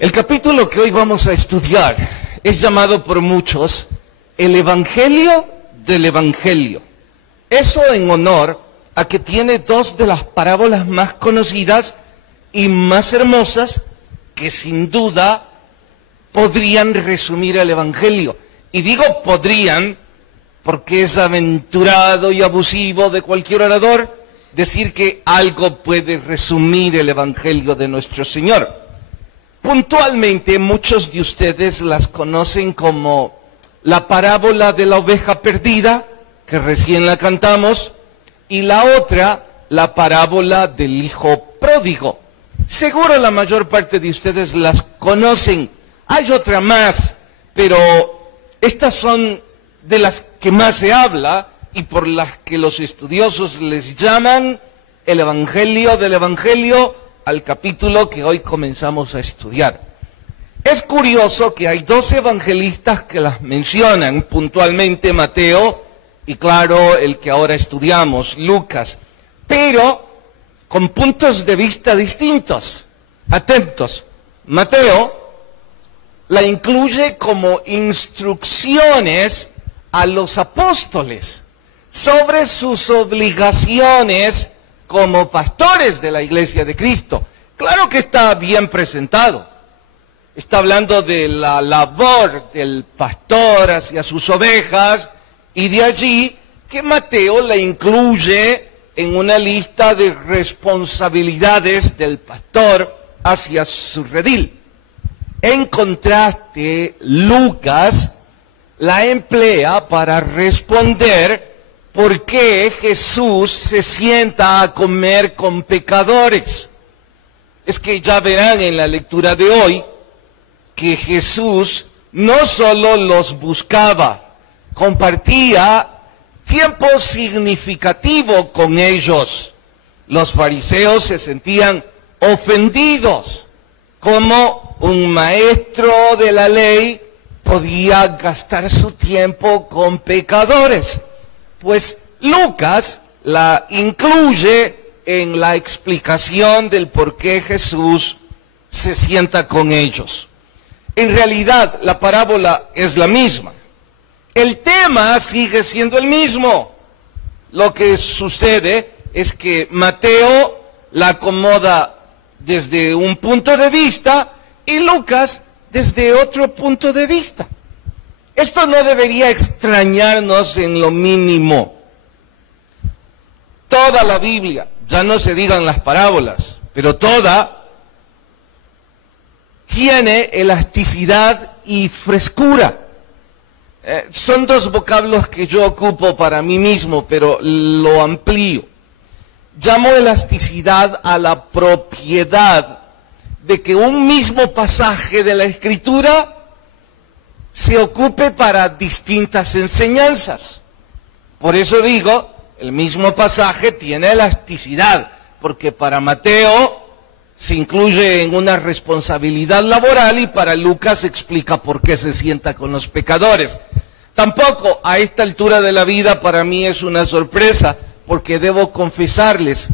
El capítulo que hoy vamos a estudiar es llamado por muchos el Evangelio del Evangelio. Eso en honor a que tiene dos de las parábolas más conocidas y más hermosas que sin duda podrían resumir el Evangelio. Y digo podrían porque es aventurado y abusivo de cualquier orador decir que algo puede resumir el Evangelio de nuestro Señor. Puntualmente, muchos de ustedes las conocen como la parábola de la oveja perdida, que recién la cantamos, y la otra, la parábola del hijo pródigo. Seguro la mayor parte de ustedes las conocen. Hay otra más, pero estas son de las que más se habla y por las que los estudiosos les llaman el Evangelio del Evangelio, al capítulo que hoy comenzamos a estudiar. Es curioso que hay dos evangelistas que las mencionan puntualmente, Mateo y claro, el que ahora estudiamos, Lucas, pero con puntos de vista distintos. Atentos, Mateo la incluye como instrucciones a los apóstoles sobre sus obligaciones como pastores de la Iglesia de Cristo. Claro que está bien presentado. Está hablando de la labor del pastor hacia sus ovejas y de allí que Mateo la incluye en una lista de responsabilidades del pastor hacia su redil. En contraste, Lucas la emplea para responder por qué Jesús se sienta a comer con pecadores. Es que ya verán en la lectura de hoy que Jesús no solo los buscaba, compartía tiempo significativo con ellos. Los fariseos se sentían ofendidos, como un maestro de la ley podía gastar su tiempo con pecadores. Pues Lucas la incluye en la explicación del por qué Jesús se sienta con ellos. En realidad, la parábola es la misma. El tema sigue siendo el mismo. Lo que sucede es que Mateo la acomoda desde un punto de vista y Lucas desde otro punto de vista. Esto no debería extrañarnos en lo mínimo. Toda la Biblia, ya no se digan las parábolas, pero toda tiene elasticidad y frescura. Son dos vocablos que yo ocupo para mí mismo, pero lo amplío. Llamo elasticidad a la propiedad de que un mismo pasaje de la Escritura se ocupe para distintas enseñanzas. Por eso digo, el mismo pasaje tiene elasticidad, porque para Mateo se incluye en una responsabilidad laboral y para Lucas explica por qué se sienta con los pecadores. Tampoco a esta altura de la vida para mí es una sorpresa, porque debo confesarles,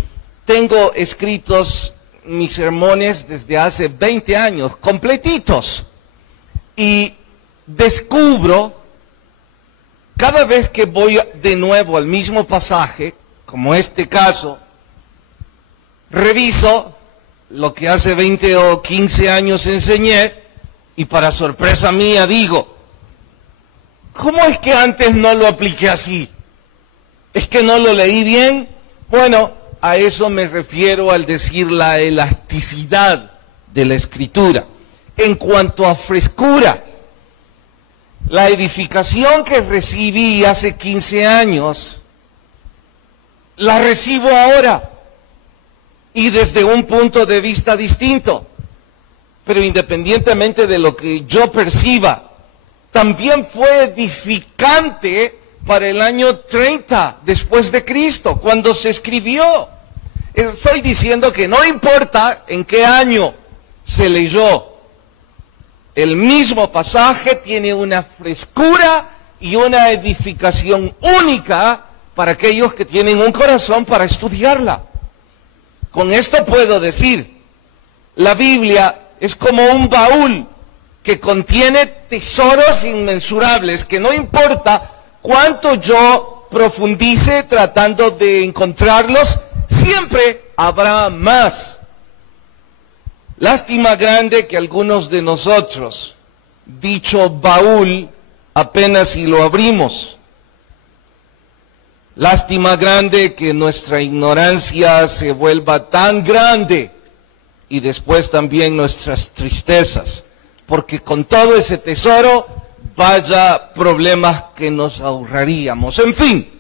tengo escritos mis sermones desde hace 20 años, completitos, y descubro, cada vez que voy de nuevo al mismo pasaje, como este caso, reviso lo que hace 20 o 15 años enseñé, y para sorpresa mía digo, ¿cómo es que antes no lo apliqué así? ¿Es que no lo leí bien? Bueno, a eso me refiero al decir la elasticidad de la Escritura. En cuanto a frescura, la edificación que recibí hace 15 años, la recibo ahora y desde un punto de vista distinto. Pero independientemente de lo que yo perciba, también fue edificante para el año 30 después de Cristo, cuando se escribió. Estoy diciendo que no importa en qué año se leyó, el mismo pasaje tiene una frescura y una edificación única para aquellos que tienen un corazón para estudiarla. Con esto puedo decir, la Biblia es como un baúl que contiene tesoros inmensurables, que no importa cuánto yo profundice tratando de encontrarlos, siempre habrá más. Lástima grande que algunos de nosotros, dicho baúl, apenas si lo abrimos. Lástima grande que nuestra ignorancia se vuelva tan grande y después también nuestras tristezas, porque con todo ese tesoro, vaya problemas que nos ahorraríamos. En fin,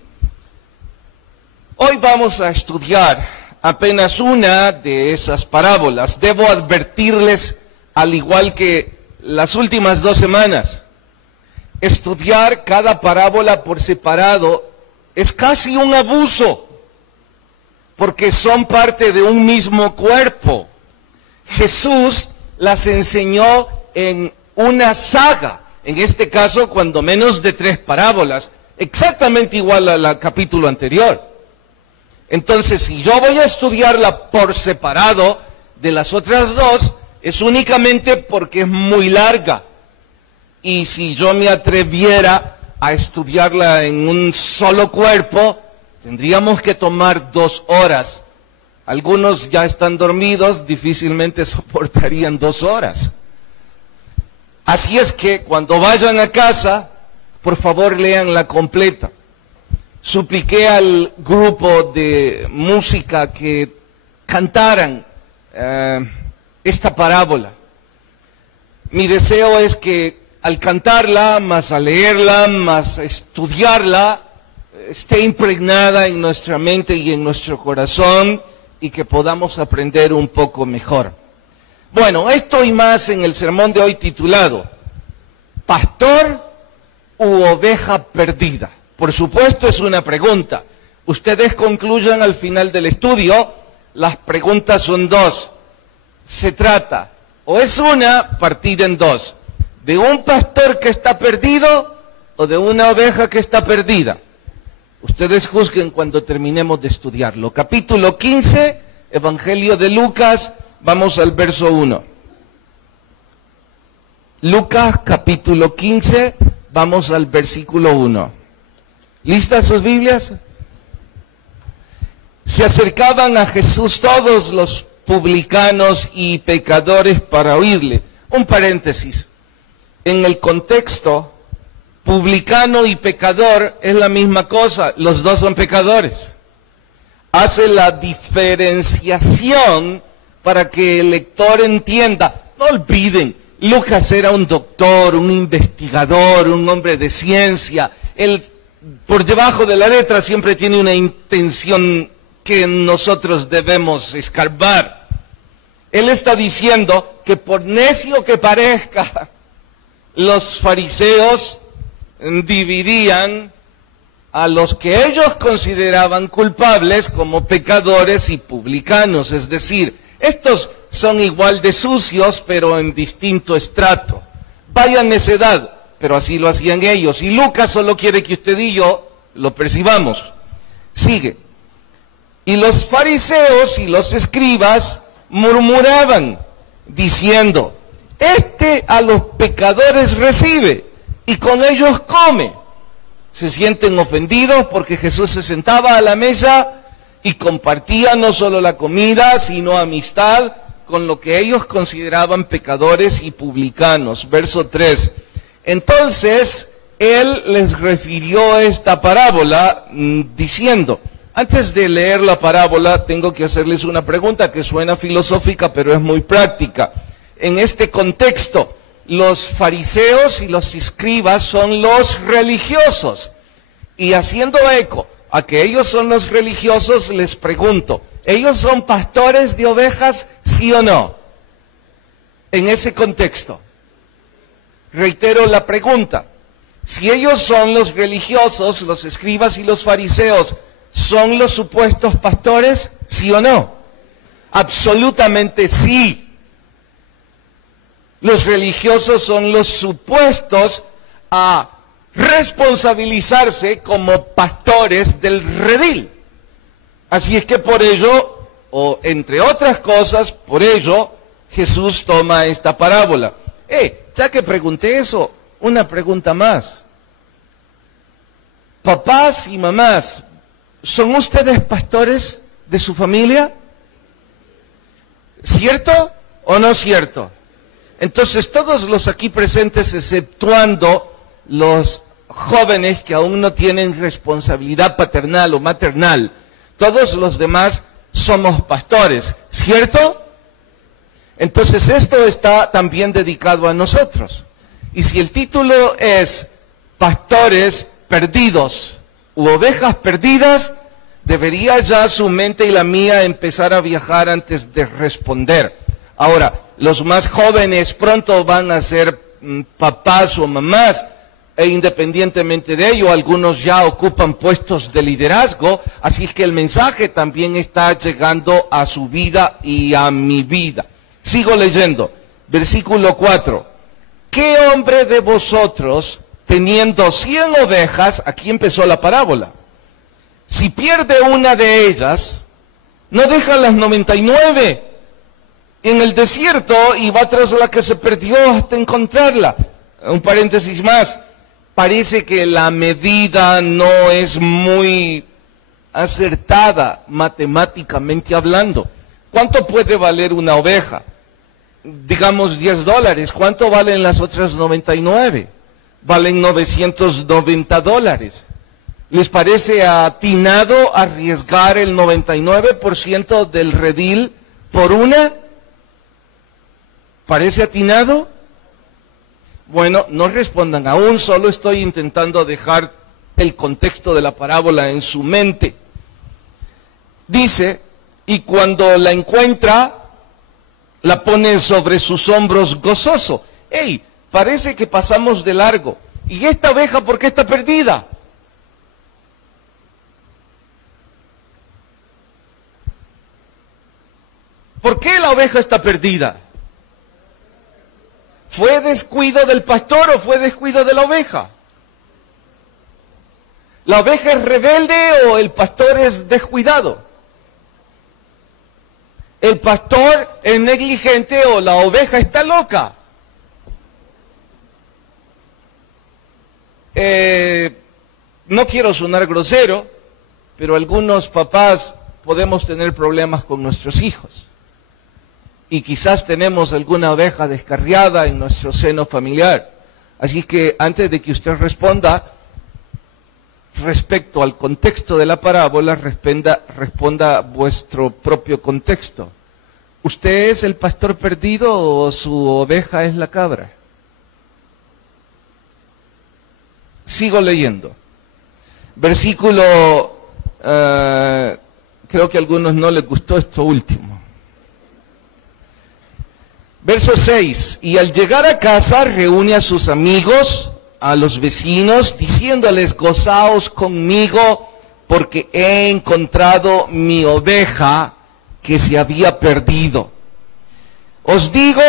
hoy vamos a estudiar apenas una de esas parábolas. Debo advertirles, al igual que las últimas 2 semanas, estudiar cada parábola por separado es casi un abuso, porque son parte de un mismo cuerpo. Jesús las enseñó en una saga, en este caso cuando menos de 3 parábolas, exactamente igual al capítulo anterior. Entonces, si yo voy a estudiarla por separado de las otras 2, es únicamente porque es muy larga. Y si yo me atreviera a estudiarla en un solo cuerpo, tendríamos que tomar 2 horas. Algunos ya están dormidos, difícilmente soportarían 2 horas. Así es que cuando vayan a casa, por favor léanla completa. Supliqué al grupo de música que cantaran esta parábola. Mi deseo es que al cantarla, más a leerla, más a estudiarla, esté impregnada en nuestra mente y en nuestro corazón y que podamos aprender un poco mejor. Bueno, esto y más en el sermón de hoy titulado ¿Pastor u oveja perdida? Por supuesto es una pregunta. Ustedes concluyan al final del estudio, las preguntas son 2. Se trata, o es una partida en 2, de un pastor que está perdido o de una oveja que está perdida. Ustedes juzguen cuando terminemos de estudiarlo. Capítulo 15, Evangelio de Lucas, vamos al verso 1. Lucas capítulo 15, vamos al versículo 1. ¿Listas sus Biblias? Se acercaban a Jesús todos los publicanos y pecadores para oírle. Un paréntesis. En el contexto, publicano y pecador es la misma cosa, los 2 son pecadores. Hace la diferenciación para que el lector entienda. No olviden, Lucas era un doctor, un investigador, un hombre de ciencia. Él, por debajo de la letra, siempre tiene una intención que nosotros debemos escarbar. Él está diciendo que por necio que parezca, los fariseos dividían a los que ellos consideraban culpables como pecadores y publicanos. Es decir, estos son igual de sucios, pero en distinto estrato. Vaya necedad, pero así lo hacían ellos. Y Lucas solo quiere que usted y yo lo percibamos. Sigue. Y los fariseos y los escribas murmuraban, diciendo: este a los pecadores recibe y con ellos come. Se sienten ofendidos porque Jesús se sentaba a la mesa y compartía no solo la comida, sino amistad con lo que ellos consideraban pecadores y publicanos. Verso 3. Entonces, él les refirió esta parábola diciendo... Antes de leer la parábola, tengo que hacerles una pregunta que suena filosófica, pero es muy práctica. En este contexto, los fariseos y los escribas son los religiosos. Y haciendo eco a que ellos son los religiosos, les pregunto, ¿ellos son pastores de ovejas, sí o no? En ese contexto, reitero la pregunta. Si ellos son los religiosos, los escribas y los fariseos, ¿son los supuestos pastores? ¿Sí o no? Absolutamente sí. Los religiosos son los supuestos a responsabilizarse como pastores del redil. Así es que por ello, o entre otras cosas, por ello, Jesús toma esta parábola. Ya que pregunté eso, una pregunta más. Papás y mamás, ¿son ustedes pastores de su familia? ¿Cierto o no cierto? Entonces todos los aquí presentes, exceptuando los jóvenes que aún no tienen responsabilidad paternal o maternal, todos los demás somos pastores, ¿cierto? Entonces esto está también dedicado a nosotros. Y si el título es Pastores Perdidos u Ovejas Perdidas, debería ya su mente y la mía empezar a viajar antes de responder. Ahora, los más jóvenes pronto van a ser papás o mamás, e independientemente de ello, algunos ya ocupan puestos de liderazgo, así que el mensaje también está llegando a su vida y a mi vida. Sigo leyendo, versículo 4. ¿Qué hombre de vosotros, teniendo 100 ovejas, aquí empezó la parábola, si pierde una de ellas, no deja las 99 en el desierto y va tras la que se perdió hasta encontrarla? Un paréntesis más, parece que la medida no es muy acertada matemáticamente hablando. ¿Cuánto puede valer una oveja? Digamos $10. ¿Cuánto valen las otras 99? Valen $990. ¿Les parece atinado arriesgar el 99% del redil por una? ¿Parece atinado? Bueno, no respondan aún, solo estoy intentando dejar el contexto de la parábola en su mente. Dice, y cuando la encuentra, la pone sobre sus hombros gozoso. ¡Ey! Parece que pasamos de largo. ¿Y esta oveja por qué está perdida? ¿Por qué la oveja está perdida? ¿Fue descuido del pastor o fue descuido de la oveja? ¿La oveja es rebelde o el pastor es descuidado? ¿El pastor es negligente o la oveja está loca? No quiero sonar grosero, pero algunos papás podemos tener problemas con nuestros hijos. Y quizás tenemos alguna oveja descarriada en nuestro seno familiar. Así que antes de que usted responda, respecto al contexto de la parábola, responda vuestro propio contexto. ¿Usted es el pastor perdido o su oveja es la cabra? Sigo leyendo. Versículo, creo que a algunos no les gustó esto último. Verso 6, y al llegar a casa reúne a sus amigos, a los vecinos, diciéndoles, gozaos conmigo, porque he encontrado mi oveja que se había perdido. Os digo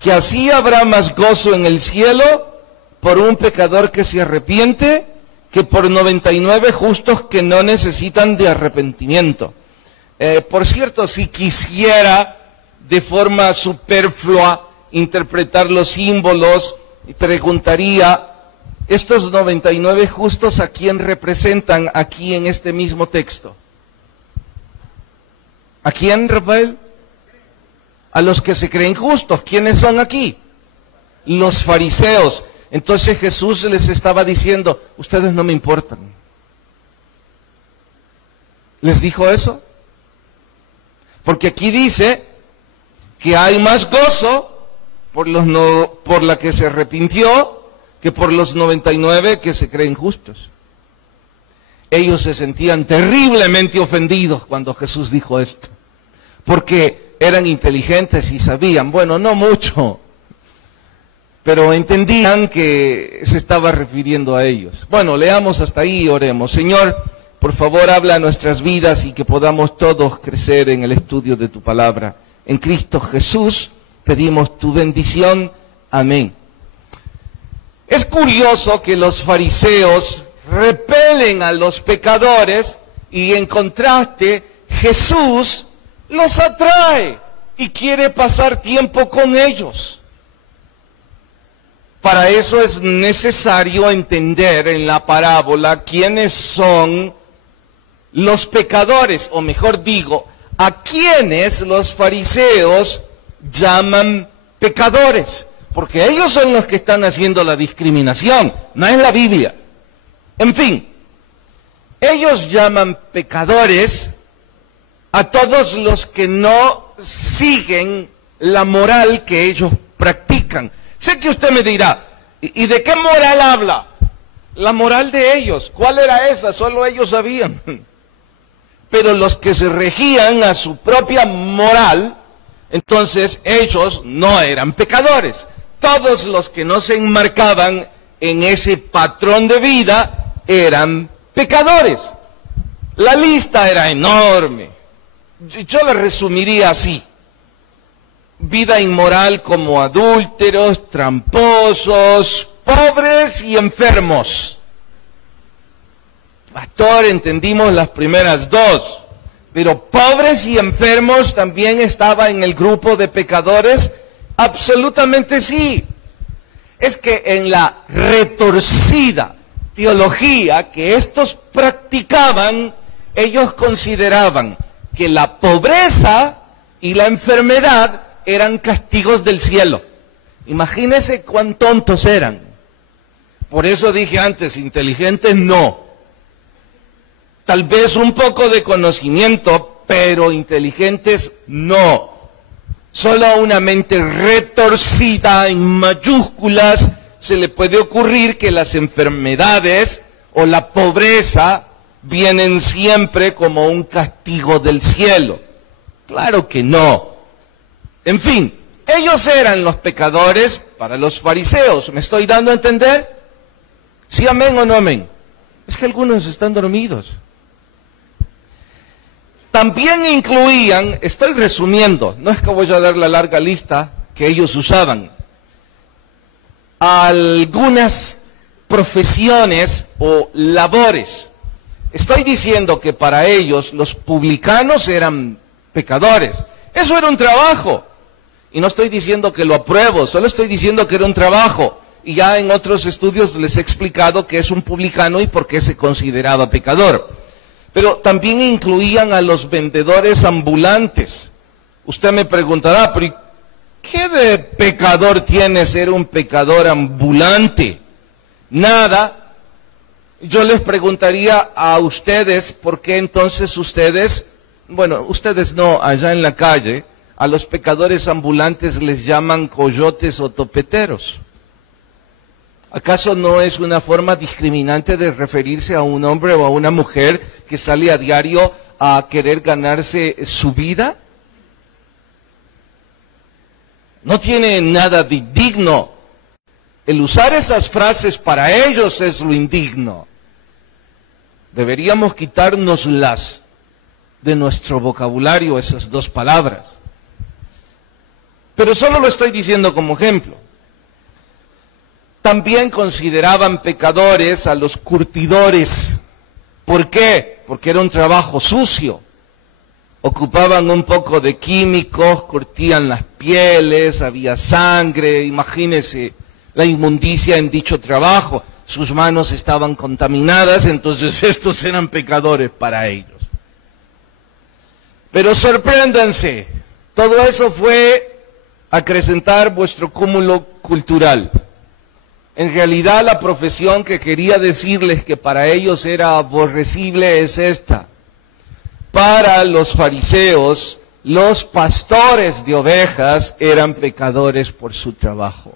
que así habrá más gozo en el cielo por un pecador que se arrepiente, que por 99 justos que no necesitan de arrepentimiento. Por cierto, si quisiera de forma superflua interpretar los símbolos, preguntaría, ¿estos 99 justos a quién representan aquí en este mismo texto? ¿A quién, Rafael? A los que se creen justos. ¿Quiénes son aquí? Los fariseos. Entonces Jesús les estaba diciendo, ustedes no me importan. ¿Les dijo eso? Porque aquí dice que hay más gozo por la que se arrepintió que por los 99 que se creen justos. Ellos se sentían terriblemente ofendidos cuando Jesús dijo esto, porque eran inteligentes y sabían, bueno, no mucho, pero entendían que se estaba refiriendo a ellos. Bueno, leamos hasta ahí y oremos. Señor, por favor, habla a nuestras vidas y que podamos todos crecer en el estudio de tu palabra. En Cristo Jesús pedimos tu bendición. Amén. Es curioso que los fariseos repelen a los pecadores y en contraste Jesús los atrae. y quiere pasar tiempo con ellos. Para eso es necesario entender en la parábola quiénes son los pecadores, o mejor digo, a quienes los fariseos llaman pecadores, porque ellos son los que están haciendo la discriminación, no es la Biblia. En fin, ellos llaman pecadores a todos los que no siguen la moral que ellos practican. Sé que usted me dirá, ¿y de qué moral habla? La moral de ellos. ¿Cuál era esa? Solo ellos sabían. Pero los que se regían a su propia moral, entonces ellos no eran pecadores. Todos los que no se enmarcaban en ese patrón de vida eran pecadores. La lista era enorme. Yo la resumiría así: vida inmoral como adúlteros, tramposos, pobres y enfermos. Pastor, entendimos las primeras dos, pero pobres y enfermos también estaba en el grupo de pecadores. Absolutamente sí. Es que en la retorcida teología que estos practicaban, ellos consideraban que la pobreza y la enfermedad eran castigos del cielo. Imagínense cuán tontos eran. Por eso dije antes, inteligentes no. Tal vez un poco de conocimiento, pero inteligentes no. Solo a una mente retorcida en mayúsculas se le puede ocurrir que las enfermedades o la pobreza vienen siempre como un castigo del cielo. Claro que no. En fin, ellos eran los pecadores para los fariseos. ¿Me estoy dando a entender? ¿Sí, amén o no amén? Es que algunos están dormidos. También incluían, estoy resumiendo, no es que voy a dar la larga lista que ellos usaban, algunas profesiones o labores. Estoy diciendo que para ellos los publicanos eran pecadores. Eso era un trabajo. Y no estoy diciendo que lo apruebo, solo estoy diciendo que era un trabajo. Y ya en otros estudios les he explicado qué es un publicano y por qué se consideraba pecador. Pero también incluían a los vendedores ambulantes. Usted me preguntará, pero ¿qué de pecador tiene ser un pecador ambulante? Nada. Yo les preguntaría a ustedes, ¿por qué entonces ustedes, bueno, ustedes no, allá en la calle, a los pecadores ambulantes les llaman coyotes o topeteros? ¿Acaso no es una forma discriminante de referirse a un hombre o a una mujer que sale a diario a querer ganarse su vida? No tiene nada de indigno. El usar esas frases para ellos es lo indigno. Deberíamos quitárnoslas de nuestro vocabulario, esas dos palabras. Pero solo lo estoy diciendo como ejemplo. También consideraban pecadores a los curtidores. ¿Por qué? Porque era un trabajo sucio. Ocupaban un poco de químicos, curtían las pieles, había sangre, imagínense la inmundicia en dicho trabajo. Sus manos estaban contaminadas, entonces estos eran pecadores para ellos. Pero sorpréndanse, todo eso fue acrecentar vuestro cúmulo cultural. En realidad la profesión que quería decirles que para ellos era aborrecible es esta. Para los fariseos, los pastores de ovejas eran pecadores por su trabajo.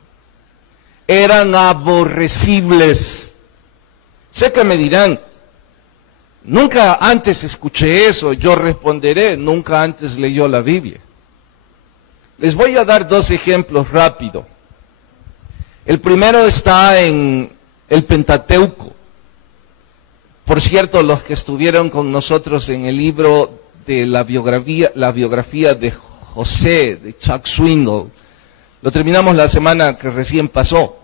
Eran aborrecibles. Sé que me dirán, nunca antes escuché eso. Yo responderé, nunca antes leyó la Biblia. Les voy a dar dos ejemplos rápido. El primero está en el Pentateuco. Por cierto, los que estuvieron con nosotros en el libro de la biografía de José, de Chuck Swindoll, lo terminamos la semana que recién pasó.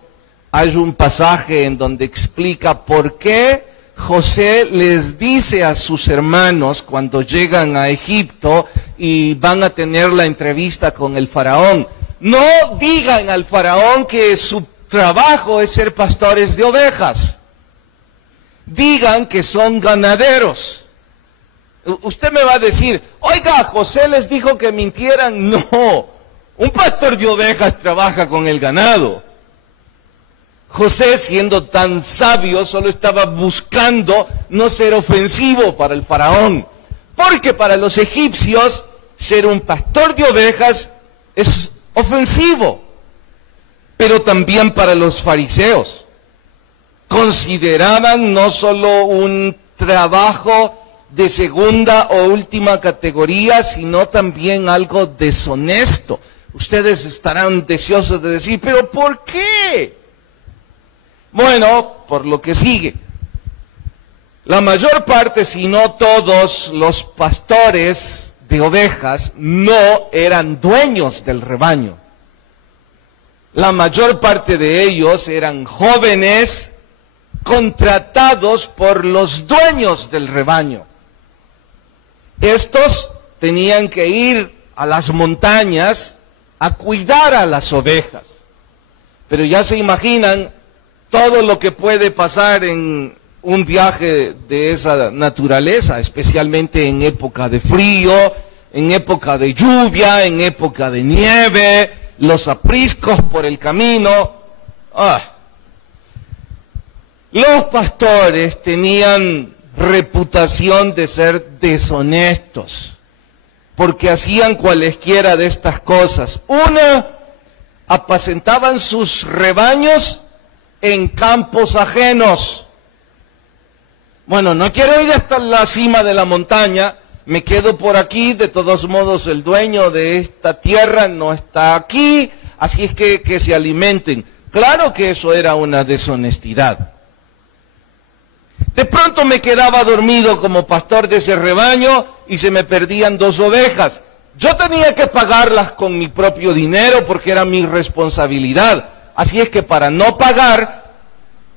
Hay un pasaje en donde explica por qué José les dice a sus hermanos cuando llegan a Egipto y van a tener la entrevista con el faraón: no digan al faraón que su trabajo es ser pastores de ovejas. Digan que son ganaderos. Usted me va a decir: oiga, José les dijo que mintieran. No, un pastor de ovejas trabaja con el ganado. José, siendo tan sabio, solo estaba buscando no ser ofensivo para el faraón, porque para los egipcios ser un pastor de ovejas es ofensivo, pero también para los fariseos. Consideraban no solo un trabajo de segunda o última categoría, sino también algo deshonesto. Ustedes estarán deseosos de decir: ¿pero por qué? Bueno, por lo que sigue. La mayor parte, si no todos, los pastores de ovejas no eran dueños del rebaño. La mayor parte de ellos eran jóvenes contratados por los dueños del rebaño. Estos tenían que ir a las montañas a cuidar a las ovejas. Pero ya se imaginan todo lo que puede pasar en un viaje de esa naturaleza, especialmente en época de frío, en época de lluvia, en época de nieve, los apriscos por el camino. Los pastores tenían reputación de ser deshonestos, porque hacían cualesquiera de estas cosas. Una, apacentaban sus rebaños en campos ajenos. Bueno, no quiero ir hasta la cima de la montaña, me quedo por aquí, de todos modos el dueño de esta tierra no está aquí, así es que se alimenten. Claro que eso era una deshonestidad. De pronto me quedaba dormido como pastor de ese rebaño y se me perdían 2 ovejas. Yo tenía que pagarlas con mi propio dinero porque era mi responsabilidad. Así es que para no pagar,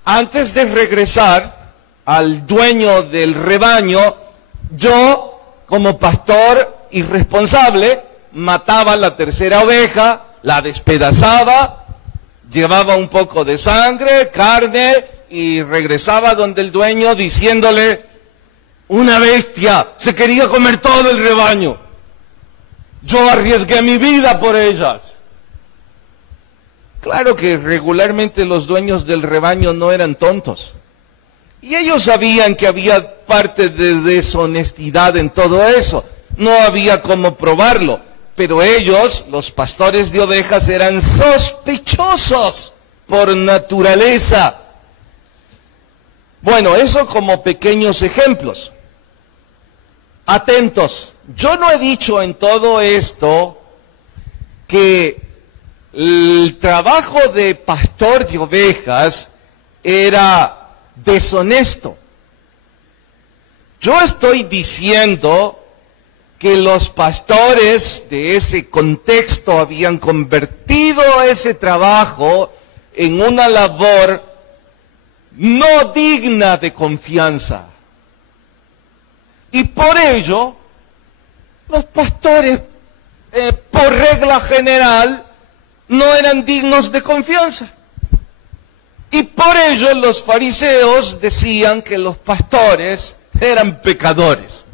antes de regresar al dueño del rebaño, yo, como pastor irresponsable, mataba la tercera oveja, la despedazaba, llevaba un poco de sangre, carne, y regresaba donde el dueño diciéndole: una bestia se quería comer todo el rebaño, yo arriesgué mi vida por ellas. Claro que regularmente los dueños del rebaño no eran tontos, y ellos sabían que había parte de deshonestidad en todo eso. No había cómo probarlo, pero ellos, los pastores de ovejas, eran sospechosos por naturaleza. Bueno, eso como pequeños ejemplos. Atentos, yo no he dicho en todo esto que el trabajo de pastor de ovejas era deshonesto. Yo estoy diciendo que los pastores de ese contexto habían convertido ese trabajo en una labor no digna de confianza. Y por ello, los pastores, por regla general, no eran dignos de confianza. Y por ello los fariseos decían que los pastores eran pecadores.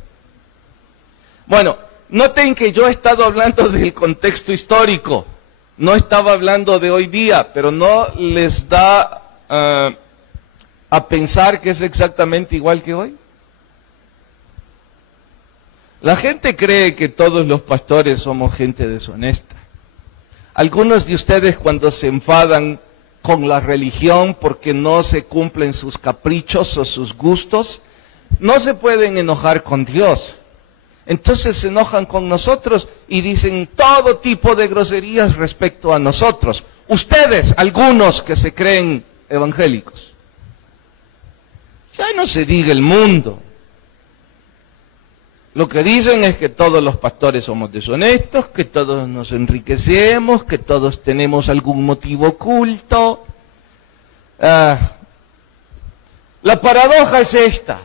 Bueno, noten que yo he estado hablando del contexto histórico, no estaba hablando de hoy día, pero no les da a pensar que es exactamente igual que hoy. La gente cree que todos los pastores somos gente deshonesta. Algunos de ustedes, cuando se enfadan con la religión porque no se cumplen sus caprichos o sus gustos, no se pueden enojar con Dios. Entonces se enojan con nosotros y dicen todo tipo de groserías respecto a nosotros. Ustedes, algunos que se creen evangélicos. Ya no se diga el mundo. Lo que dicen es que todos los pastores somos deshonestos, que todos nos enriquecemos, que todos tenemos algún motivo oculto. La paradoja es esta.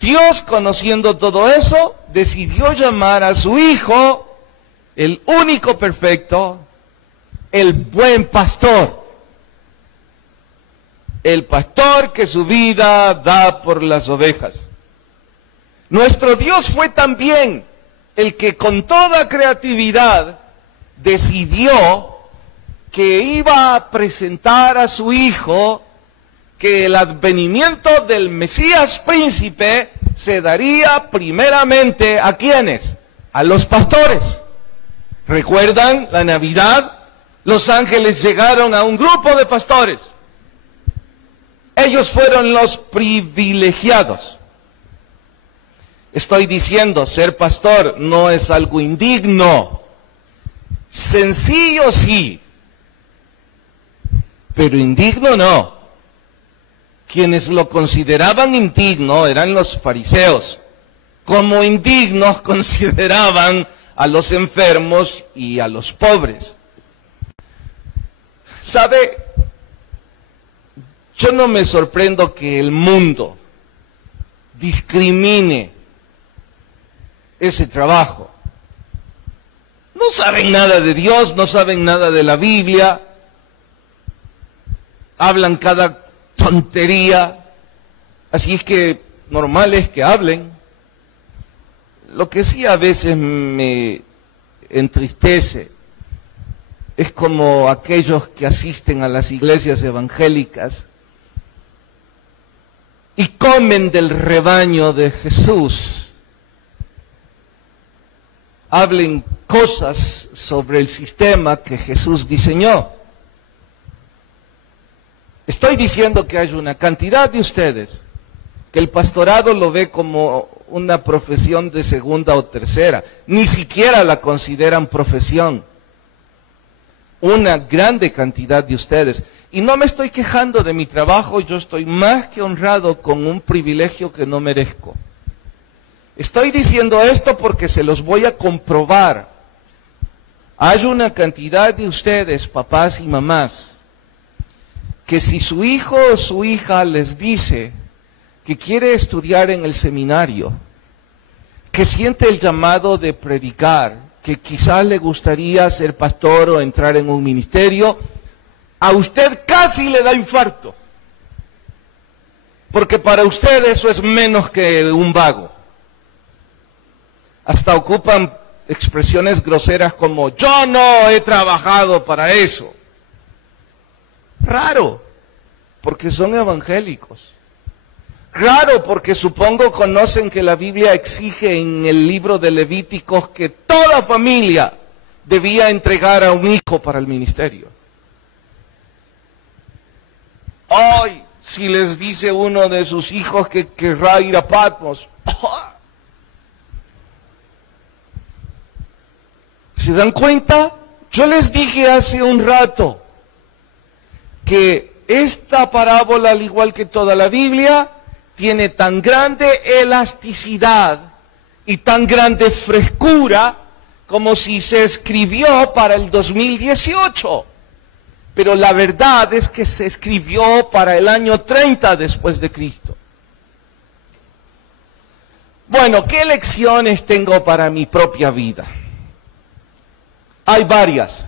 Dios, conociendo todo eso, decidió llamar a su Hijo, el único perfecto, el buen pastor. El pastor que su vida da por las ovejas. Nuestro Dios fue también el que con toda creatividad decidió que iba a presentar a su Hijo, que el advenimiento del Mesías príncipe se daría primeramente ¿a quiénes? A los pastores. ¿Recuerdan la Navidad? Los ángeles llegaron a un grupo de pastores. Ellos fueron los privilegiados. Estoy diciendo, ser pastor no es algo indigno. Sencillo sí, pero indigno no. Quienes lo consideraban indigno eran los fariseos. Como indignos consideraban a los enfermos y a los pobres. ¿Sabe? Yo no me sorprendo que el mundo discrimine ese trabajo. No saben nada de Dios, no saben nada de la Biblia, hablan cada tontería, así es que normal es que hablen. Lo que sí a veces me entristece es como aquellos que asisten a las iglesias evangélicas y comen del rebaño de Jesús, hablen cosas sobre el sistema que Jesús diseñó. Estoy diciendo que hay una cantidad de ustedes que el pastorado lo ve como una profesión de segunda o tercera, ni siquiera la consideran profesión. Una grande cantidad de ustedes. Y no me estoy quejando de mi trabajo, yo estoy más que honrado con un privilegio que no merezco. Estoy diciendo esto porque se los voy a comprobar. Hay una cantidad de ustedes, papás y mamás, que si su hijo o su hija les dice que quiere estudiar en el seminario, que siente el llamado de predicar, que quizás le gustaría ser pastor o entrar en un ministerio, a usted casi le da infarto. Porque para usted eso es menos que un vago. Hasta ocupan expresiones groseras como, yo no he trabajado para eso. Raro, porque son evangélicos. Raro, porque supongo conocen que la Biblia exige en el libro de Levíticos que toda familia debía entregar a un hijo para el ministerio. Hoy, si les dice uno de sus hijos que querrá ir a Patmos, ¿se dan cuenta? Yo les dije hace un rato que esta parábola, al igual que toda la Biblia, tiene tan grande elasticidad y tan grande frescura como si se escribió para el 2018. Pero la verdad es que se escribió para el año 30 después de Cristo. Bueno, ¿qué lecciones tengo para mi propia vida? Hay varias.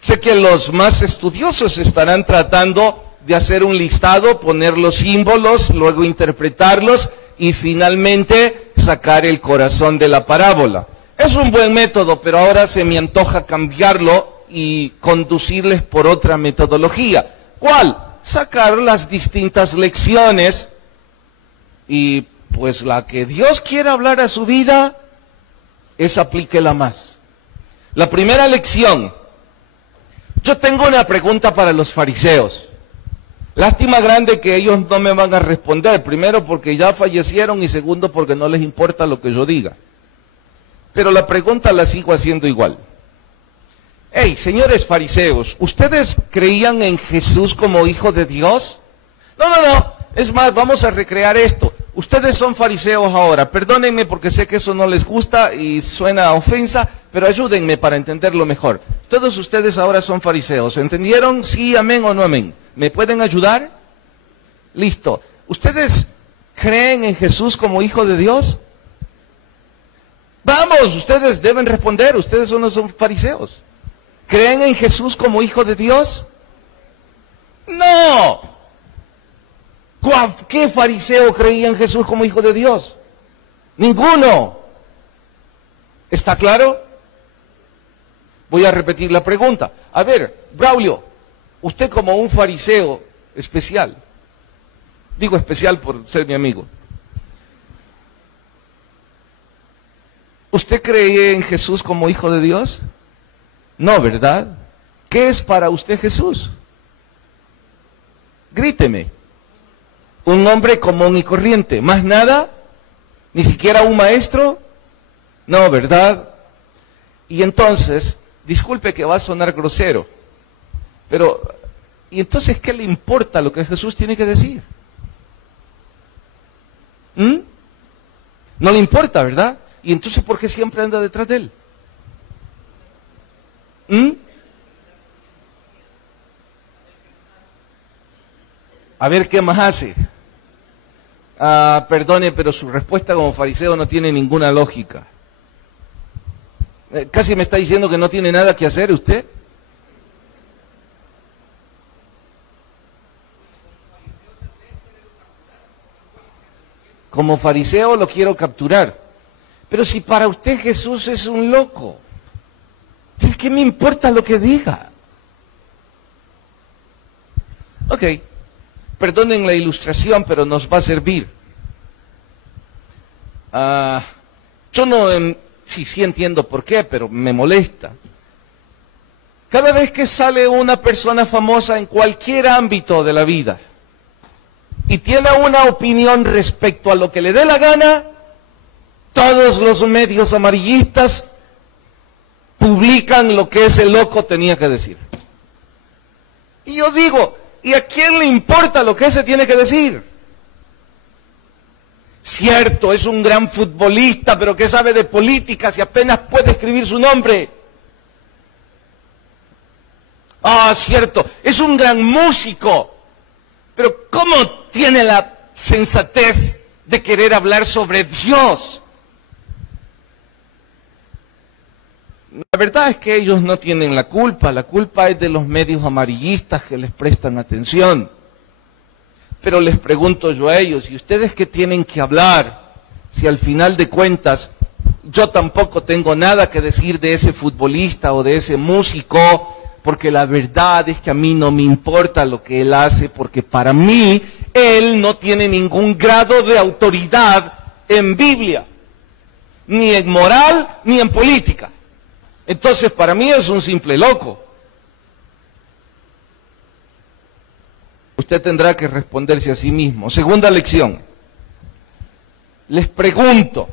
Sé que los más estudiosos estarán tratando de hacer un listado, poner los símbolos, luego interpretarlos y finalmente sacar el corazón de la parábola. Es un buen método, pero ahora se me antoja cambiarlo y conducirles por otra metodología. ¿Cuál? Sacar las distintas lecciones y pues la que Dios quiera hablar a su vida, esa aplíquela más. La primera lección. Yo tengo una pregunta para los fariseos. Lástima grande que ellos no me van a responder. Primero porque ya fallecieron y segundo porque no les importa lo que yo diga. Pero la pregunta la sigo haciendo igual. Hey, señores fariseos, ¿ustedes creían en Jesús como hijo de Dios? No. Es más, vamos a recrear esto. Ustedes son fariseos ahora. Perdónenme porque sé que eso no les gusta y suena a ofensa, pero ayúdenme para entenderlo mejor. Todos ustedes ahora son fariseos. ¿Entendieron? Sí, amén o no amén. ¿Me pueden ayudar? Listo. ¿Ustedes creen en Jesús como Hijo de Dios? Vamos, ustedes deben responder, ustedes no son fariseos. ¿Creen en Jesús como Hijo de Dios? No. ¿Qué fariseo creía en Jesús como Hijo de Dios? Ninguno. ¿Está claro? Voy a repetir la pregunta. A ver, Braulio, usted como un fariseo especial, digo especial por ser mi amigo, ¿usted cree en Jesús como Hijo de Dios? No, ¿verdad? ¿Qué es para usted Jesús? Gríteme. Un hombre común y corriente. ¿Más nada? ¿Ni siquiera un maestro? No, ¿verdad? Y entonces, disculpe que va a sonar grosero, pero, ¿y entonces qué le importa lo que Jesús tiene que decir? No le importa, ¿verdad? ¿Y entonces por qué siempre anda detrás de él? A ver qué más hace. Perdone, pero su respuesta como fariseo no tiene ninguna lógica. Casi me está diciendo que no tiene nada que hacer usted. Como fariseo lo quiero capturar. Pero si para usted Jesús es un loco, ¿qué me importa lo que diga? Ok, perdonen la ilustración, pero nos va a servir. Yo no, sí entiendo por qué, pero me molesta. Cada vez que sale una persona famosa en cualquier ámbito de la vida y tiene una opinión respecto a lo que le dé la gana, todos los medios amarillistas publican lo que ese loco tenía que decir. Y yo digo, ¿y a quién le importa lo que ese tiene que decir? Cierto, es un gran futbolista, pero ¿qué sabe de política si apenas puede escribir su nombre? Cierto, es un gran músico, pero ¿cómo tiene la sensatez de querer hablar sobre Dios? La verdad es que ellos no tienen la culpa es de los medios amarillistas que les prestan atención. Pero les pregunto yo a ellos, ¿y ustedes qué tienen que hablar? Si al final de cuentas yo tampoco tengo nada que decir de ese futbolista o de ese músico, porque la verdad es que a mí no me importa lo que él hace, porque para mí él no tiene ningún grado de autoridad en Biblia, ni en moral, ni en política. Entonces para mí es un simple loco. Usted tendrá que responderse a sí mismo. Segunda lección. Les pregunto,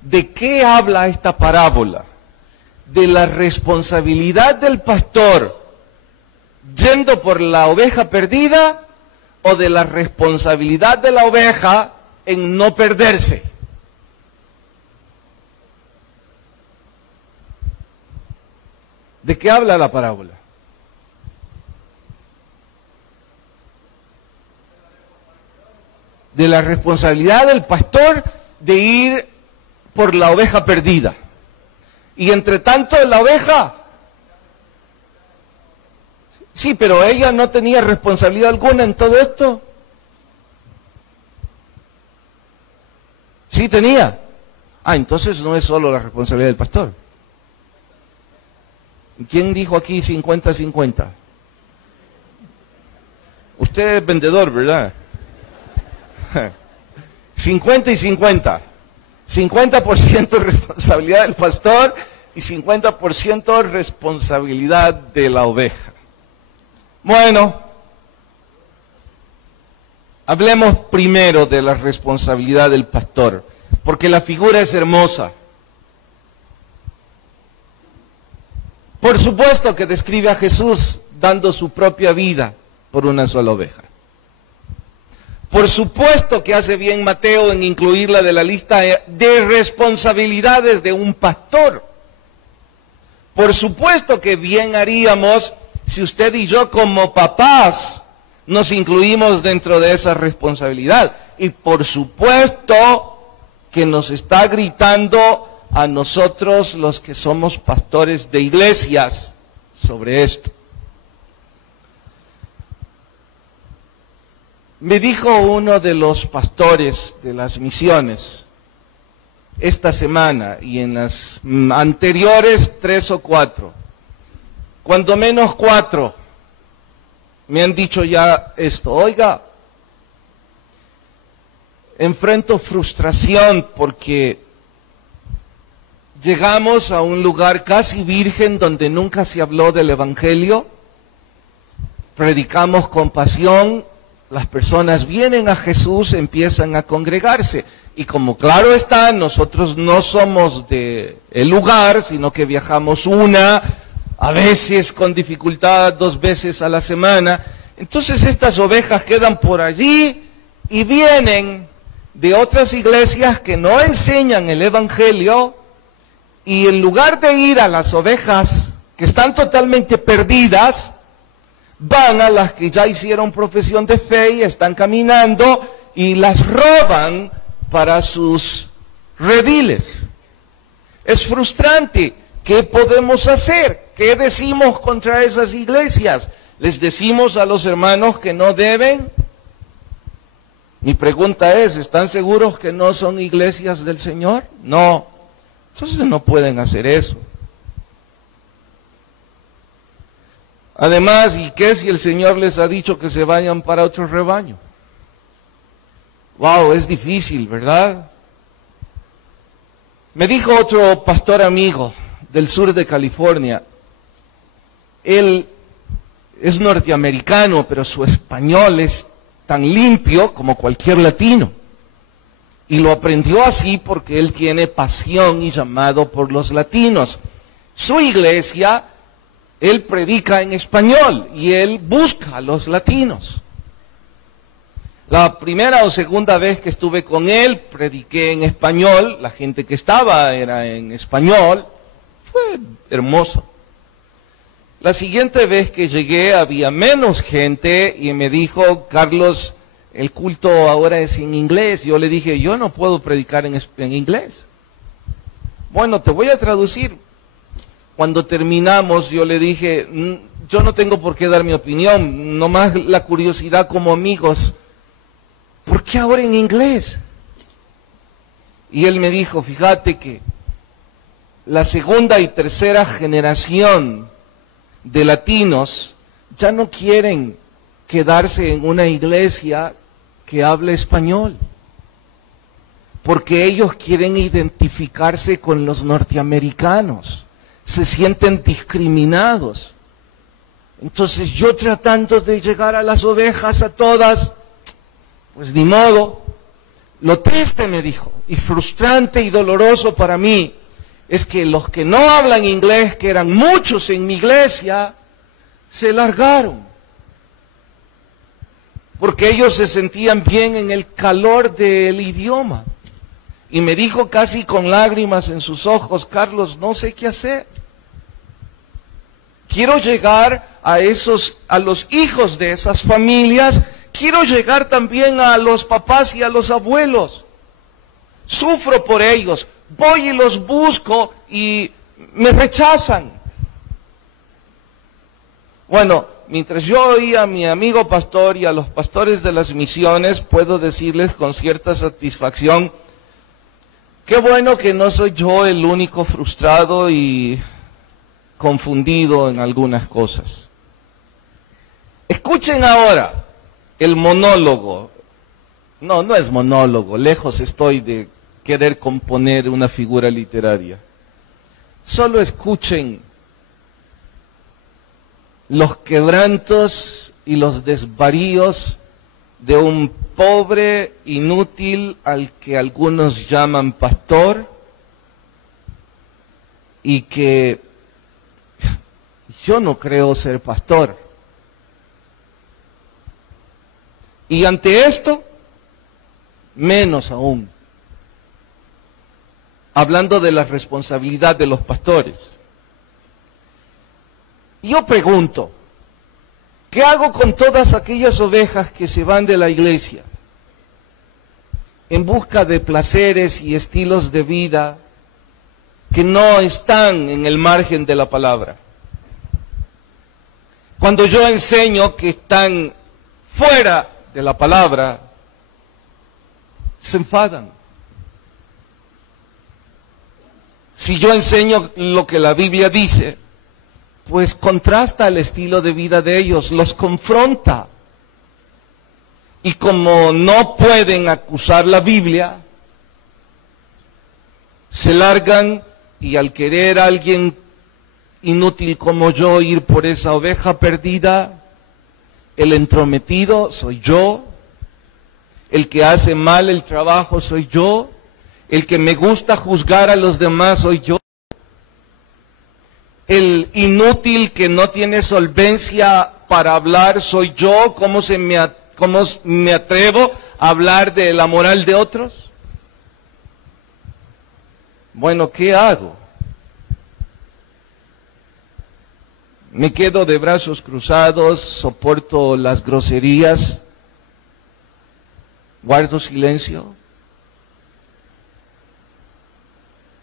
¿de qué habla esta parábola? ¿De la responsabilidad del pastor yendo por la oveja perdida o de la responsabilidad de la oveja en no perderse? ¿De qué habla la parábola? De la responsabilidad del pastor de ir por la oveja perdida. Y entre tanto la oveja, sí, pero ella no tenía responsabilidad alguna en todo esto. Sí tenía. Entonces no es solo la responsabilidad del pastor. ¿Quién dijo aquí 50-50? Usted es vendedor, ¿verdad? 50 y 50. 50% responsabilidad del pastor y 50% responsabilidad de la oveja. Bueno, hablemos primero de la responsabilidad del pastor, porque la figura es hermosa. Por supuesto que describe a Jesús dando su propia vida por una sola oveja. Por supuesto que hace bien Mateo en incluirla de la lista de responsabilidades de un pastor. Por supuesto que bien haríamos si usted y yo como papás nos incluimos dentro de esa responsabilidad. Y por supuesto que nos está gritando a nosotros los que somos pastores de iglesias sobre esto. Me dijo uno de los pastores de las misiones esta semana y en las anteriores 3 o 4, cuando menos 4, me han dicho ya esto: oiga, enfrento frustración porque llegamos a un lugar casi virgen donde nunca se habló del Evangelio, predicamos con pasión, las personas vienen a Jesús, empiezan a congregarse. Y como claro está, nosotros no somos del lugar, sino que viajamos a veces con dificultad 2 veces a la semana. Entonces estas ovejas quedan por allí y vienen de otras iglesias que no enseñan el Evangelio, y en lugar de ir a las ovejas que están totalmente perdidas, van a las que ya hicieron profesión de fe y están caminando y las roban para sus rediles. Es frustrante. ¿Qué podemos hacer? ¿Qué decimos contra esas iglesias? ¿Les decimos a los hermanos que no deben? Mi pregunta es, ¿están seguros que no son iglesias del Señor? No. Entonces no pueden hacer eso. Además, ¿y qué si el Señor les ha dicho que se vayan para otro rebaño? Wow, es difícil, ¿verdad? Me dijo otro pastor amigo del sur de California. Él es norteamericano, pero su español es tan limpio como cualquier latino. Y lo aprendió así porque él tiene pasión y llamado por los latinos. Su iglesia, él predica en español y él busca a los latinos. La primera o segunda vez que estuve con él, prediqué en español, la gente que estaba era en español, fue hermoso. La siguiente vez que llegué había menos gente y me dijo: Carlos, el culto ahora es en inglés. Yo le dije: yo no puedo predicar en inglés. Bueno, te voy a traducir. Cuando terminamos, yo le dije: yo no tengo por qué dar mi opinión, nomás la curiosidad como amigos. ¿Por qué ahora en inglés? Y él me dijo: fíjate que la segunda y tercera generación de latinos ya no quieren quedarse en una iglesia que hable español, porque ellos quieren identificarse con los norteamericanos, se sienten discriminados. Entonces yo, tratando de llegar a las ovejas a todas, pues ni modo. Lo triste, me dijo, y frustrante y doloroso para mí, es que los que no hablan inglés, que eran muchos en mi iglesia, se largaron. Porque ellos se sentían bien en el calor del idioma. Y me dijo casi con lágrimas en sus ojos: Carlos, no sé qué hacer. Quiero llegar a los hijos de esas familias. Quiero llegar también a los papás y a los abuelos. Sufro por ellos. Voy y los busco y me rechazan. Bueno, mientras yo oía a mi amigo pastor y a los pastores de las misiones, puedo decirles con cierta satisfacción: qué bueno que no soy yo el único frustrado y confundido en algunas cosas. Escuchen ahora el monólogo. No es monólogo, lejos estoy de querer componer una figura literaria. Solo escuchen los quebrantos y los desvaríos de un pobre inútil al que algunos llaman pastor, y que yo no creo ser pastor. Y ante esto, menos aún. Hablando de la responsabilidad de los pastores. Yo pregunto, ¿Qué hago con todas aquellas ovejas que se van de la iglesia en busca de placeres y estilos de vida que no están en el margen de la palabra? Cuando yo enseño que están fuera de la palabra, se enfadan. Si yo enseño lo que la Biblia dice, pues contrasta el estilo de vida de ellos, los confronta. Y como no pueden acusar la Biblia, se largan y al querer alguien inútil como yo ir por esa oveja perdida, el entrometido soy yo, el que hace mal el trabajo soy yo, el que me gusta juzgar a los demás soy yo, el inútil que no tiene solvencia para hablar soy yo. ¿Cómo me atrevo a hablar de la moral de otros? Bueno, ¿qué hago? ¿Me quedo de brazos cruzados, soporto las groserías, guardo silencio?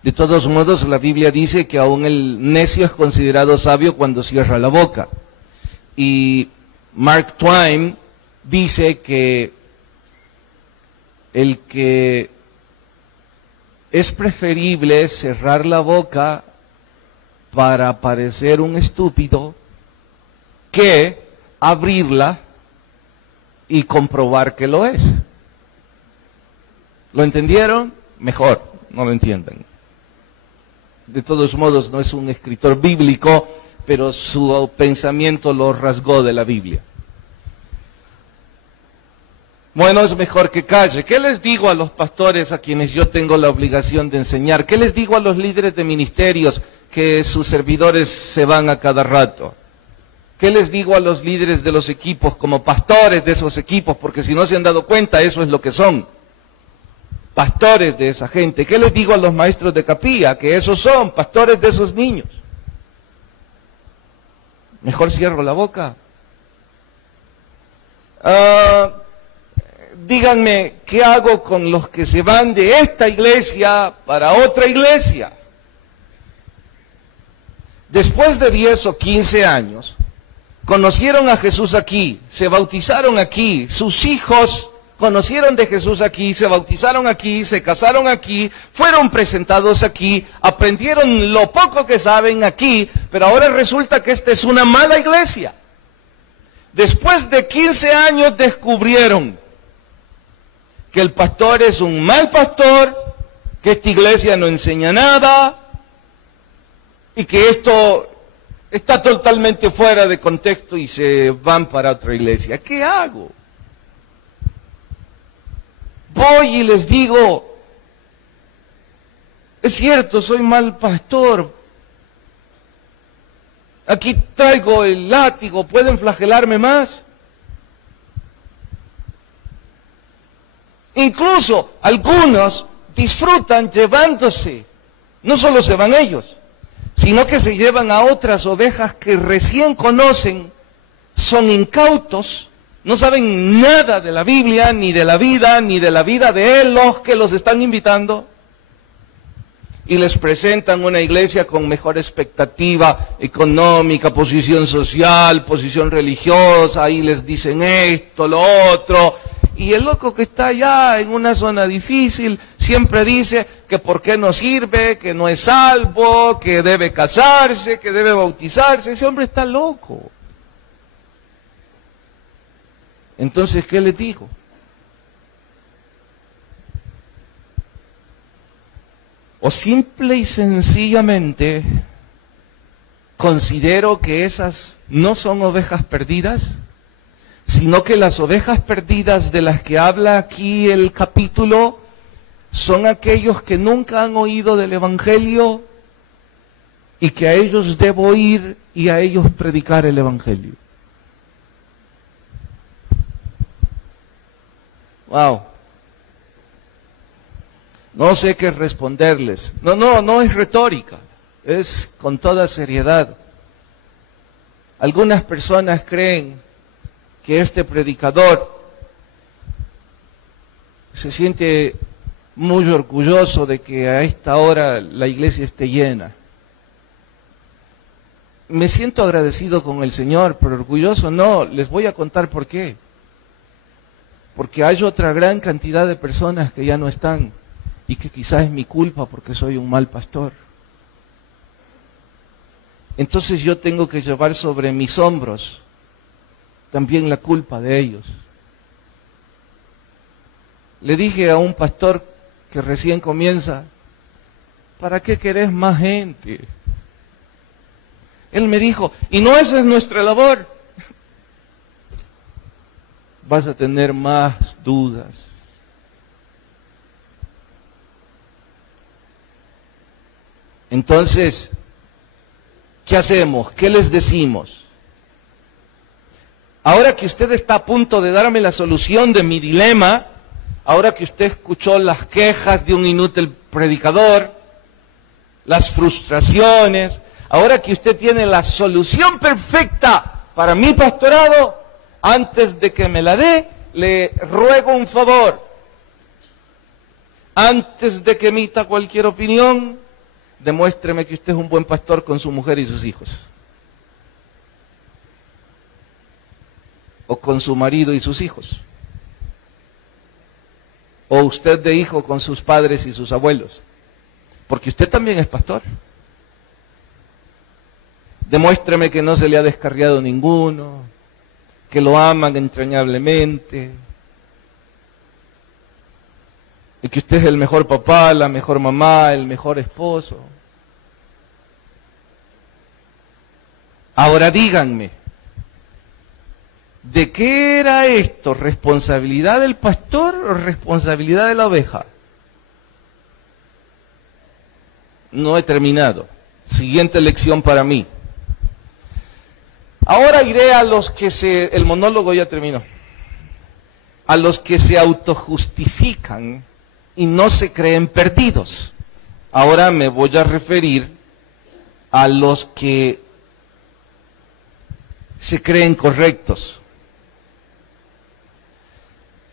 De todos modos, la Biblia dice que aún el necio es considerado sabio cuando cierra la boca. Y Mark Twain dice que el que es preferible cerrar la boca para parecer un estúpido que abrirla y comprobar que lo es. ¿Lo entendieron? Mejor, no lo entienden. De todos modos, no es un escritor bíblico, pero su pensamiento lo rasgó de la Biblia. Bueno, es mejor que calle. ¿Qué les digo a los pastores a quienes yo tengo la obligación de enseñar? ¿Qué les digo a los líderes de ministerios que sus servidores se van a cada rato? ¿Qué les digo a los líderes de los equipos como pastores de esos equipos? Porque si no se han dado cuenta, eso es lo que son. Pastores de esa gente. ¿Qué les digo a los maestros de capilla? Que esos son pastores de esos niños. Mejor cierro la boca. Díganme, ¿qué hago con los que se van de esta iglesia para otra iglesia? Después de 10 o 15 años, conocieron a Jesús aquí, se bautizaron aquí, sus hijos conocieron de Jesús aquí, se bautizaron aquí, se casaron aquí, fueron presentados aquí, aprendieron lo poco que saben aquí, pero ahora resulta que esta es una mala iglesia. Después de 15 años descubrieron que el pastor es un mal pastor, que esta iglesia no enseña nada y que esto está totalmente fuera de contexto y se van para otra iglesia. ¿Qué hago? Voy y les digo, es cierto, soy mal pastor. Aquí traigo el látigo, ¿pueden flagelarme más? Incluso algunos disfrutan llevándose, no solo se van ellos, sino que se llevan a otras ovejas que recién conocen, son incautos, no saben nada de la Biblia, ni de la vida, ni de la vida de los que los están invitando, y les presentan una iglesia con mejor expectativa económica, posición social, posición religiosa, y les dicen esto, lo otro, y el loco que está allá en una zona difícil siempre dice que por qué no sirve, que no es salvo, que debe casarse, que debe bautizarse. Ese hombre está loco. Entonces, ¿qué les digo? O simple y sencillamente considero que esas no son ovejas perdidas, sino que las ovejas perdidas de las que habla aquí el capítulo son aquellos que nunca han oído del Evangelio y que a ellos debo ir y a ellos predicar el Evangelio. Wow. No sé qué responderles. No es retórica, es con toda seriedad. Algunas personas creen que este predicador se siente muy orgulloso de que a esta hora la iglesia esté llena. Me siento agradecido con el Señor, pero orgulloso no. Les voy a contar por qué. Porque hay otra gran cantidad de personas que ya no están y que quizás es mi culpa porque soy un mal pastor. Entonces yo tengo que llevar sobre mis hombros también la culpa de ellos. Le dije a un pastor que recién comienza, ¿para qué querés más gente? Él me dijo, y no esa es nuestra labor. Vas a tener más dudas. Entonces, ¿qué hacemos? ¿Qué les decimos? Ahora que usted está a punto de darme la solución de mi dilema, ahora que usted escuchó las quejas de un inútil predicador, las frustraciones, ahora que usted tiene la solución perfecta para mi pastorado, antes de que me la dé, le ruego un favor. Antes de que emita cualquier opinión, demuéstreme que usted es un buen pastor con su mujer y sus hijos. O con su marido y sus hijos. O usted de hijo con sus padres y sus abuelos. Porque usted también es pastor. Demuéstreme que no se le ha descarriado ninguno, que lo aman entrañablemente, y que usted es el mejor papá, la mejor mamá, el mejor esposo. Ahora díganme, ¿de qué era esto? ¿Responsabilidad del pastor o responsabilidad de la oveja? No he terminado. Siguiente lección para mí. Ahora iré a los que el monólogo ya terminó. A los que se autojustifican y no se creen perdidos. Ahora me voy a referir a los que se creen correctos.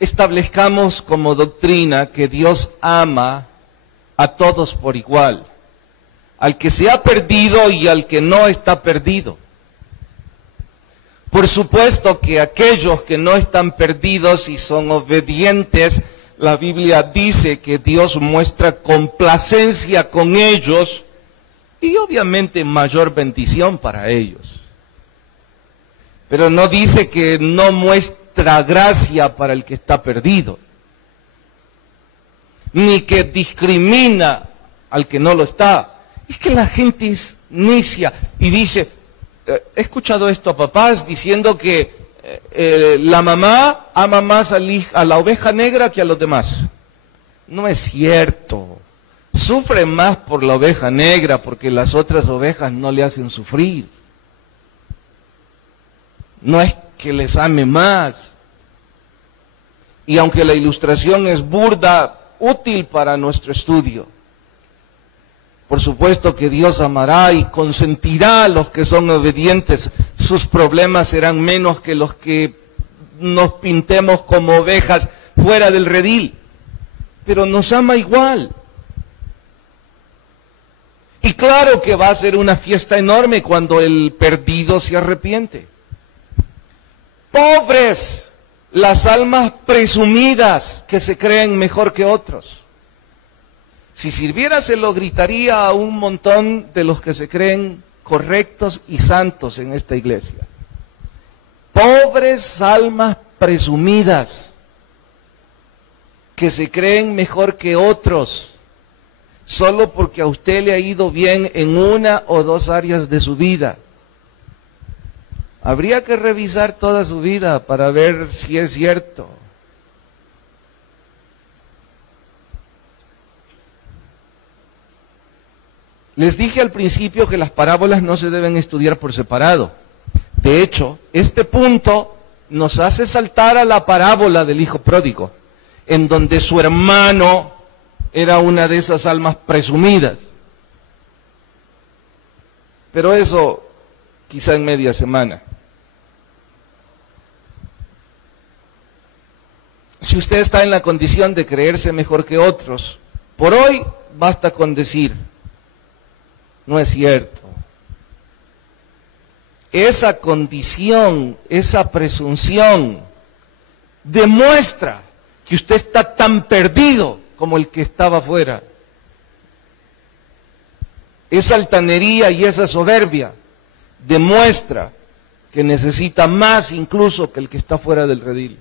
Establezcamos como doctrina que Dios ama a todos por igual, al que se ha perdido y al que no está perdido. Por supuesto que aquellos que no están perdidos y son obedientes, la Biblia dice que Dios muestra complacencia con ellos y obviamente mayor bendición para ellos. Pero no dice que no muestra gracia para el que está perdido, ni que discrimina al que no lo está. Es que la gente es necia y dice, he escuchado esto a papás diciendo que la mamá ama más a la oveja negra que a los demás. No es cierto. Sufre más por la oveja negra porque las otras ovejas no le hacen sufrir. No es que les ame más. Y aunque la ilustración es burda, útil para nuestro estudio. Por supuesto que Dios amará y consentirá a los que son obedientes. Sus problemas serán menos que los que nos pintemos como ovejas fuera del redil. Pero nos ama igual. Y claro que va a ser una fiesta enorme cuando el perdido se arrepiente. Pobres las almas presumidas que se creen mejor que otros. Si sirviera se lo gritaría a un montón de los que se creen correctos y santos en esta iglesia. Pobres almas presumidas que se creen mejor que otros, solo porque a usted le ha ido bien en una o dos áreas de su vida. Habría que revisar toda su vida para ver si es cierto. Les dije al principio que las parábolas no se deben estudiar por separado. De hecho, este punto nos hace saltar a la parábola del hijo pródigo, en donde su hermano era una de esas almas presumidas. Pero eso quizá en media semana. si usted está en la condición de creerse mejor que otros, por hoy basta con decir, no es cierto. Esa condición, esa presunción, demuestra que usted está tan perdido como el que estaba afuera. Esa altanería y esa soberbia demuestra que necesita más incluso que el que está fuera del redil.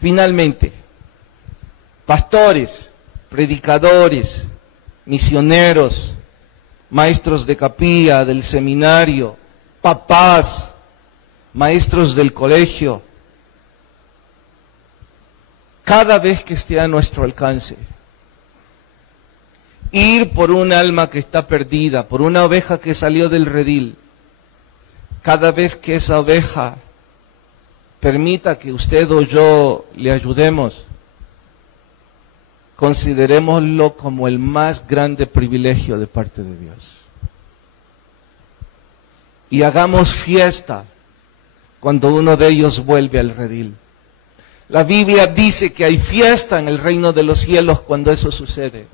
Finalmente, pastores, predicadores, misioneros, maestros de capilla, del seminario, papás, maestros del colegio, cada vez que esté a nuestro alcance, ir por un alma que está perdida, por una oveja que salió del redil, cada vez que esa oveja permita que usted o yo le ayudemos, considerémoslo como el más grande privilegio de parte de Dios. Y hagamos fiesta cuando uno de ellos vuelve al redil. La Biblia dice que hay fiesta en el reino de los cielos cuando eso sucede.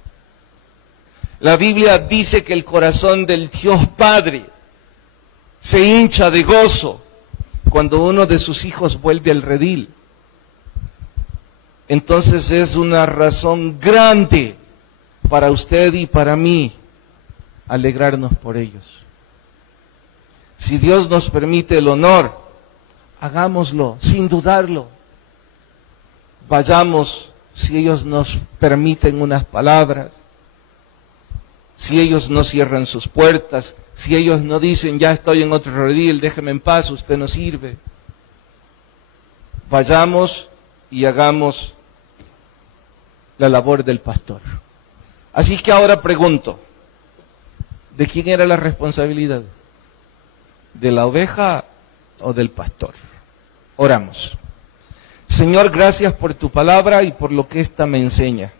La Biblia dice que el corazón del Dios Padre se hincha de gozo cuando uno de sus hijos vuelve al redil. Entonces es una razón grande para usted y para mí alegrarnos por ellos. Si Dios nos permite el honor, hagámoslo sin dudarlo. Vayamos, si ellos nos permiten unas palabras, si ellos no cierran sus puertas, si ellos no dicen, ya estoy en otro redil, déjeme en paz, usted no sirve. Vayamos y hagamos la labor del pastor. Así que ahora pregunto, ¿de quién era la responsabilidad? ¿De la oveja o del pastor? Oramos. Señor, gracias por tu palabra y por lo que ésta me enseña.